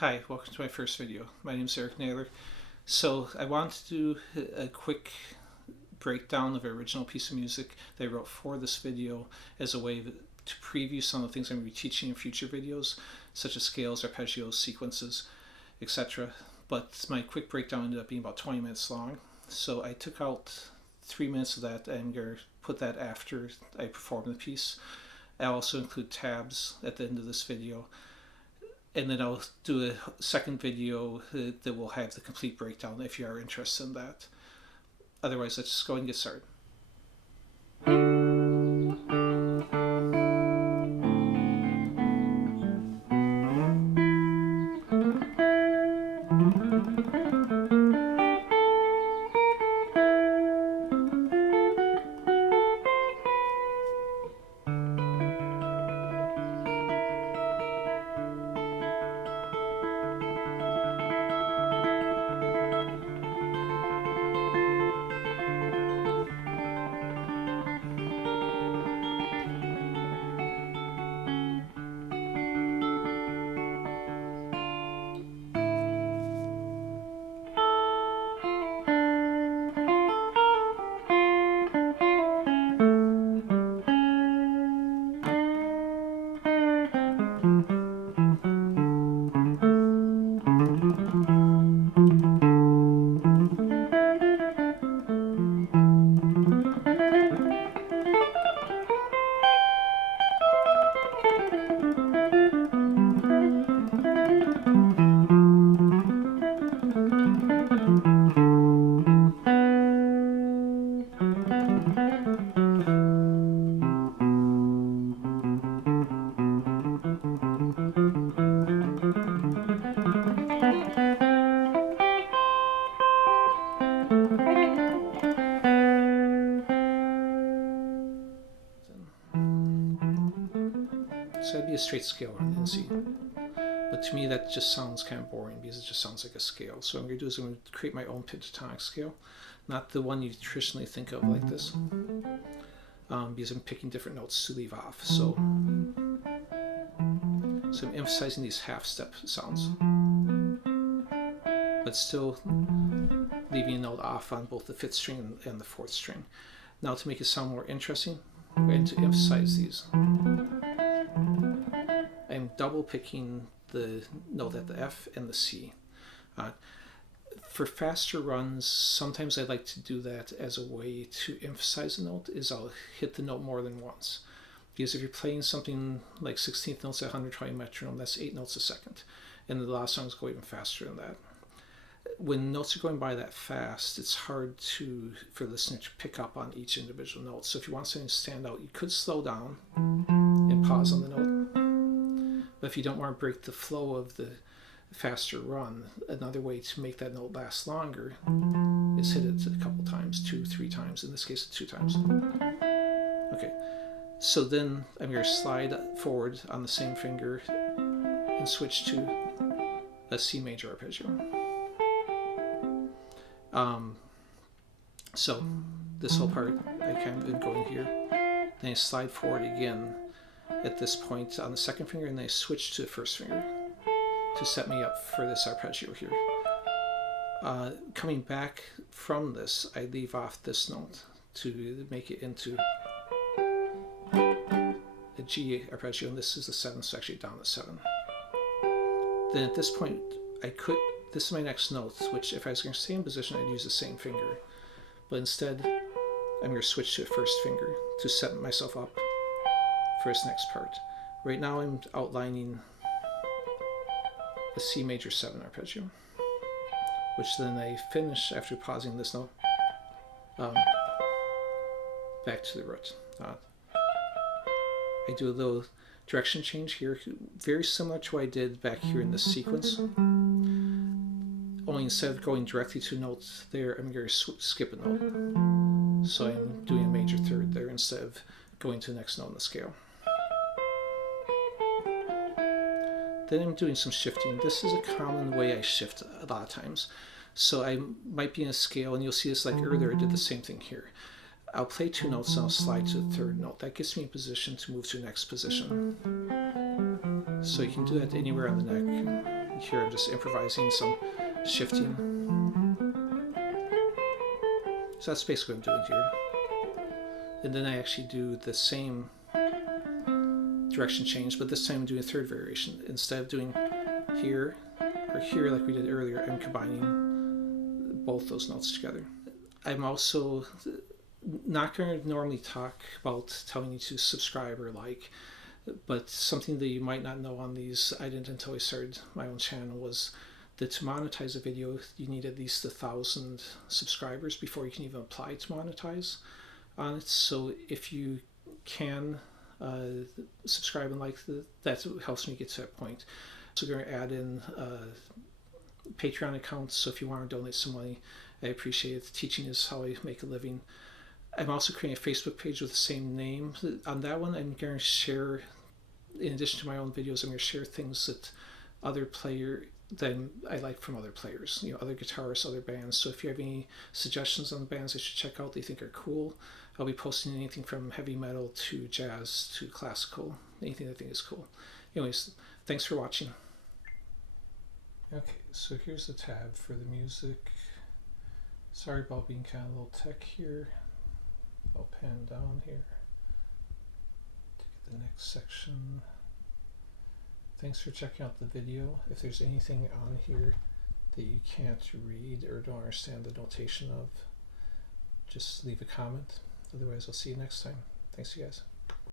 Hi, welcome to my first video. My name is Naylor. So I want to do a quick breakdown of an original piece of music that I wrote for this video as a way to preview some of the things I'm going to be teaching in future videos, such as scales, arpeggios, sequences, etc. But my quick breakdown ended up being about 20 minutes long. So I took out 3 minutes of that and I'm going to put that after I perform the piece. I'll also include tabs at the end of this video. And then I'll do a second video that will have the complete breakdown if you are interested in that. Otherwise, let's just go ahead and get started. So that'd be a straight scale on C. But to me that just sounds kind of boring because it just sounds like a scale. So what I'm going to do is I'm going to create my own pentatonic scale. Not the one you traditionally think of like this. Because I'm picking different notes to leave off. So I'm emphasizing these half-step sounds. But still leaving a note off on both the 5th string and the 4th string. Now to make it sound more interesting, I'm going to emphasize these. I'm double picking the note at the F and the C. For faster runs, sometimes I like to do that as a way to emphasize a note, is I'll hit the note more than once. Because if you're playing something like 16th notes at 120 metronome, that's 8 notes a second. And the last songs go even faster than that. When notes are going by that fast, it's hard for the listener to pick up on each individual note. So if you want something to stand out, you could slow down and pause on the note. But if you don't want to break the flow of the faster run, another way to make that note last longer is hit it a couple times, 2, 3 times. In this case, 2 times. Okay, so then I'm going to slide forward on the same finger and switch to a C major arpeggio. So this whole part I kind of been going here. Then I slide forward again at this point on the 2nd finger, and then I switch to the 1st finger to set me up for this arpeggio here. Coming back from this, I leave off this note to make it into a G arpeggio, and this is the 7th, so actually down to 7. Then at this point, this is my next note, which if I was going to stay in position, I'd use the same finger. But instead, I'm going to switch to a 1st finger to set myself up for this next part. Right now I'm outlining the C major 7 arpeggio, which then I finish after pausing this note back to the root. I do a little direction change here, very similar to what I did back here in this sequence. Only instead of going directly to notes there, I'm going to skip a note. So I'm doing a major 3rd there instead of going to the next note in the scale. Then I'm doing some shifting. This is a common way I shift a lot of times. So I might be in a scale, and you'll see this like earlier, I did the same thing here. I'll play 2 notes and I'll slide to the 3rd note. That gets me in position to move to the next position. So you can do that anywhere on the neck. here I'm just improvising some shifting. So that's basically what I'm doing here. And then I actually do the same direction change, but this time I'm doing a third variation. Instead of doing here or here like we did earlier, I'm combining both those notes together. I'm also not going to normally talk about telling you to subscribe or like, but something that you might not know on these, I didn't until I started my own channel, was that to monetize a video, you need at least 1,000 subscribers before you can even apply to monetize on it. So if you can subscribe and like, that helps me get to that point. So we're going to add in Patreon accounts, so if you want to donate some money, I appreciate it. Teaching is how I make a living. I'm also creating a Facebook page with the same name. On that one, I'm going to share, in addition to my own videos, I'm going to share things that I like from other players, other guitarists, other bands. So if you have any suggestions on the bands I should check out that you think are cool, I'll be posting anything from heavy metal to jazz to classical, anything I think is cool. Anyways, thanks for watching. Okay, so here's the tab for the music. Sorry about being kind of a little tech here. I'll pan down here to get the next section. Thanks for checking out the video. If there's anything on here that you can't read or don't understand the notation of, just leave a comment. Otherwise, I'll see you next time. Thanks, you guys.